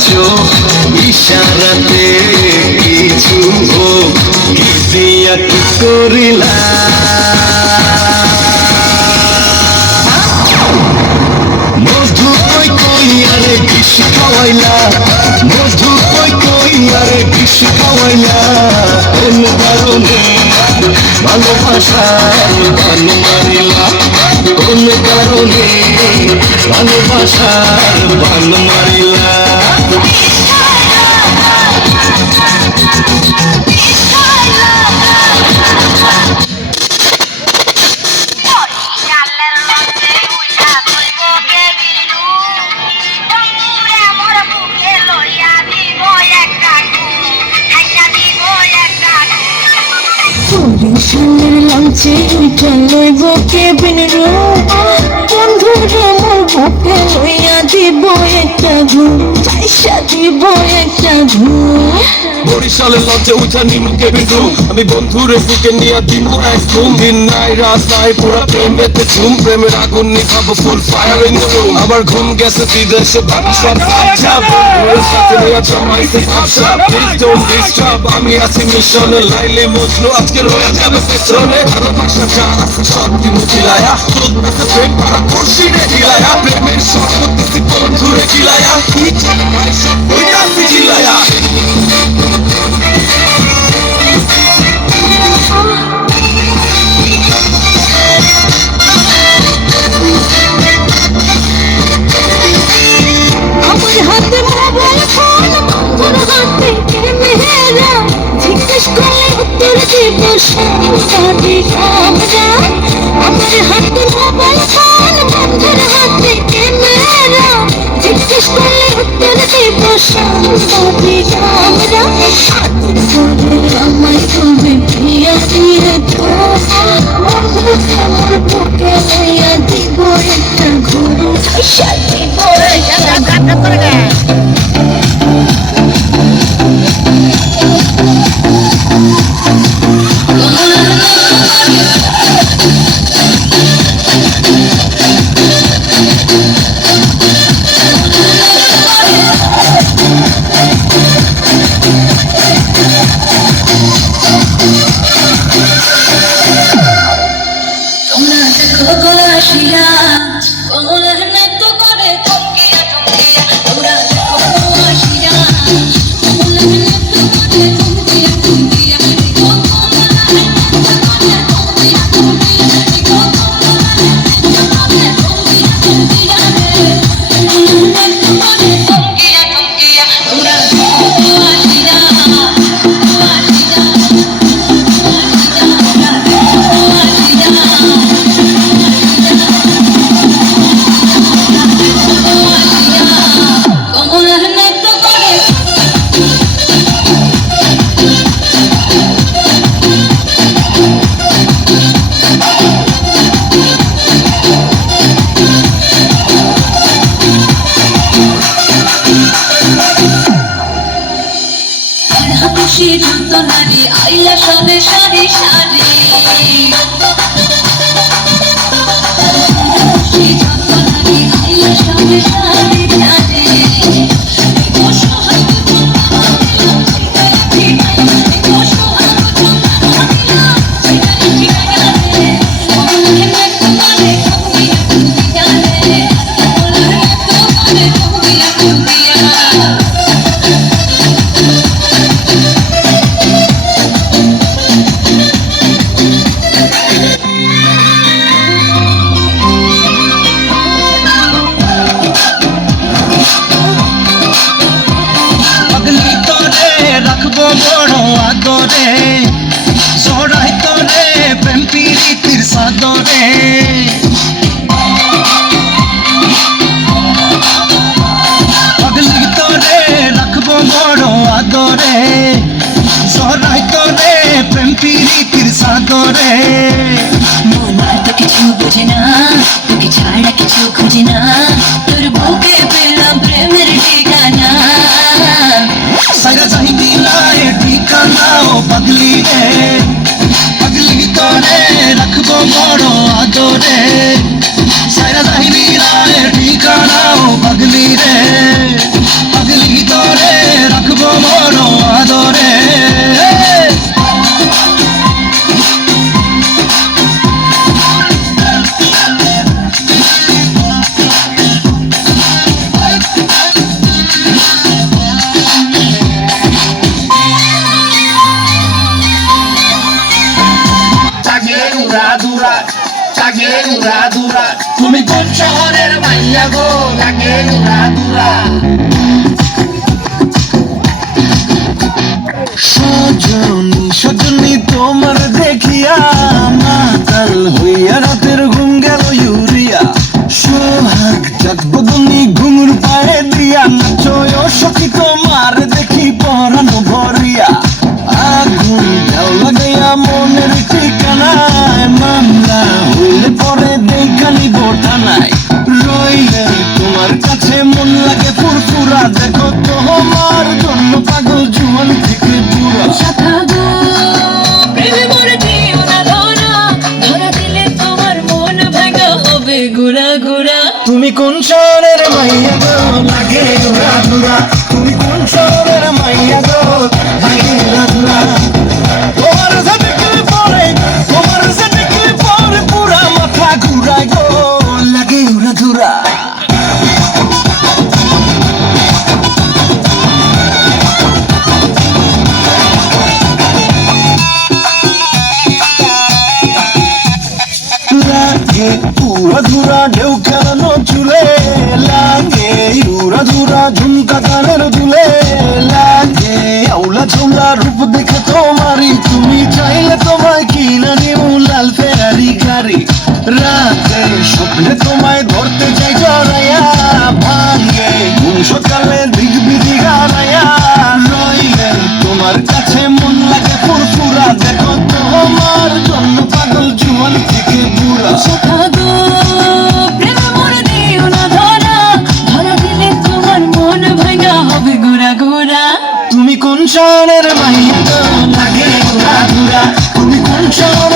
চোখ ইশারাতে কিছু হোক কি দিয়া কি করিলা মধু কই কই আরে বিষ খাওয়াইলা মধু কই কই আরে বিষ খাওয়াইলা কোন কারণে ভালোবাসার বান মারিলা কোন কারণে ভালোবাসার বান মারিলা বরিশালের লঞ্চে উঠা লইব কেবিন রুম বন্ধুরা মোর বুকে লইয়া দিব একটা ঘুম চাইসা দিব একটা ঘুম বরিশালের লঞ্চে উঠা নিমু কেবিন রুম আমি বন্ধুরে বুকে নিয়ে দিব এক ঘুম দিন নাই রাত নাই পুরা প্রেমেতে ঝুম প্রেমের আগুন নিভাবো ফুল ফায়ার ইন দ্য রুম আমার ঘুম গেছে বিদেশে বাকি সব আচ্ছা বন্ধুদের সাথে নিয়ে জমাইছে আচ্ছা প্লিজ ডোন্ট ডিস্টার্ব আমি আছি মিশনে লাইলে মজনু আজকে রয়ে যাবে পেছনে ভালোবাসা যা আছে সব দিন বিলায়া চলতেছে প্রেম পারা করছি রে বিলায়া প্রেমের সব করতেছি বন্ধুরে বিলায়া কি চাই সব হইতাছি বিলায়া আমার হাতে মোবাইল ফোন বন্ধুর হাতে ক্যামেরা জিজ্ঞেস করলে উত্তর দিব সাংবাদিক আমরা আমার হাতে মোবাইল ফোন বন্ধুর হাতে ক্যামেরা জিজ্ঞেস করলে উত্তর দিব সাংবাদিক আমরা আমায় তুমি প্রিয়া দিয়ে তো বন্ধু আমার বুকে লইয়া দিব একটা ঘুম সাথে বড় গাটা করে গে আইলা সবে সারি সারি আইলা সবে সারি সারি ঠিকানাও পাগলি রে পাগলি দুরা লাগে উড়া দুরা তুমি কোন শহরের মাইয়া গো লাগে উড়া দুরা সজনী সজনী তোমার দেখিয়া মাতাল হইয়া রাতের ঘুম গেল ইউরিয়া সোহাগ চাঁদবদনী ঘুঙুর পায়ে দিয়া নাচয় সখী তোমার দেখি পরানো ভরিয়া আগুন দাও লাগাইয়া মনের ঠিকানায় মামলা হইলে পরে দেখানি বোঠানায় রইলে তোমার কাছে মন লাগে ফুরফুরা দেখো তোমার জন্য পাগল জুয়ান থেকে বুড়া শাখা গো প্রেমে মরে দিও না ধরা ধরা দিলে তোমার মন ভাঙা হবে গুড়া গুড়া তুমি কোন শহরের মাইয়া গো লাগে উড়া দুরা তুমি কোন শহরের মাইয়া গো লাগে উড়া দুরা তোমার সাথে কি পরে পুরা মাথা ঘুরায় গো লাগে উড়া দুরা লাগে উড়া ধুরা ঢেউ খেলানো চুলে লাগে উড়া ধুরা ঝুমকা কানের দুলে লাগে আউলা ঝোলা রূপ দেখে তোমারই তুমি চাইলে তোমায় কিনা নিউ লাল ফেরারি গাড়ি রাতে স্বপ্নে তোমায় ধরতে চাই জড়াইয়া ভাঙে কোন সকালে দিক বিধি গাড়াইয়া রইলে তোমার কাছে মন লাগে ফুরফুরা দেখো তোমার জন্য পাগল জুয়ান থেকে বুড়া শাখা গো প্রেমে মরে দিও না ধরা ধরা দিলে তোমার মন ভাঙা হবে গুড়া গুড়া তুমি কোন শহরের মাইয়া গো লাগে উড়া দুরা তুমি কোন শহরের